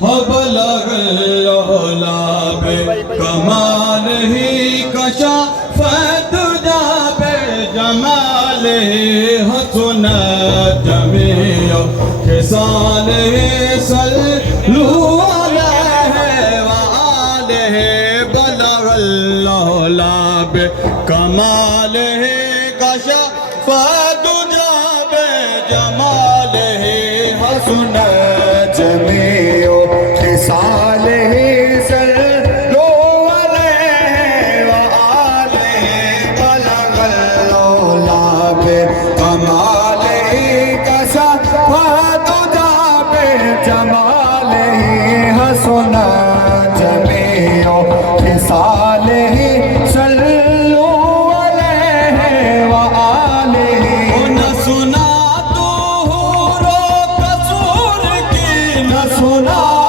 بلغ العلا بکمالہ کشف الدجی بجمالہ حسنت جمیع خصالہ صلوا علیہ وآلہ بلغ العلا بکمالہ کشف الدجی بجمالہ حسنت جمیع خصالہ صلوا علیہ وآلہ بلغ العلا بکمالہ کشف الدجی بجمالہ حسنت جمیع خصالہ صلوا علیہ وآلہ نہ سنا تو حور و قصور کی نہ سنا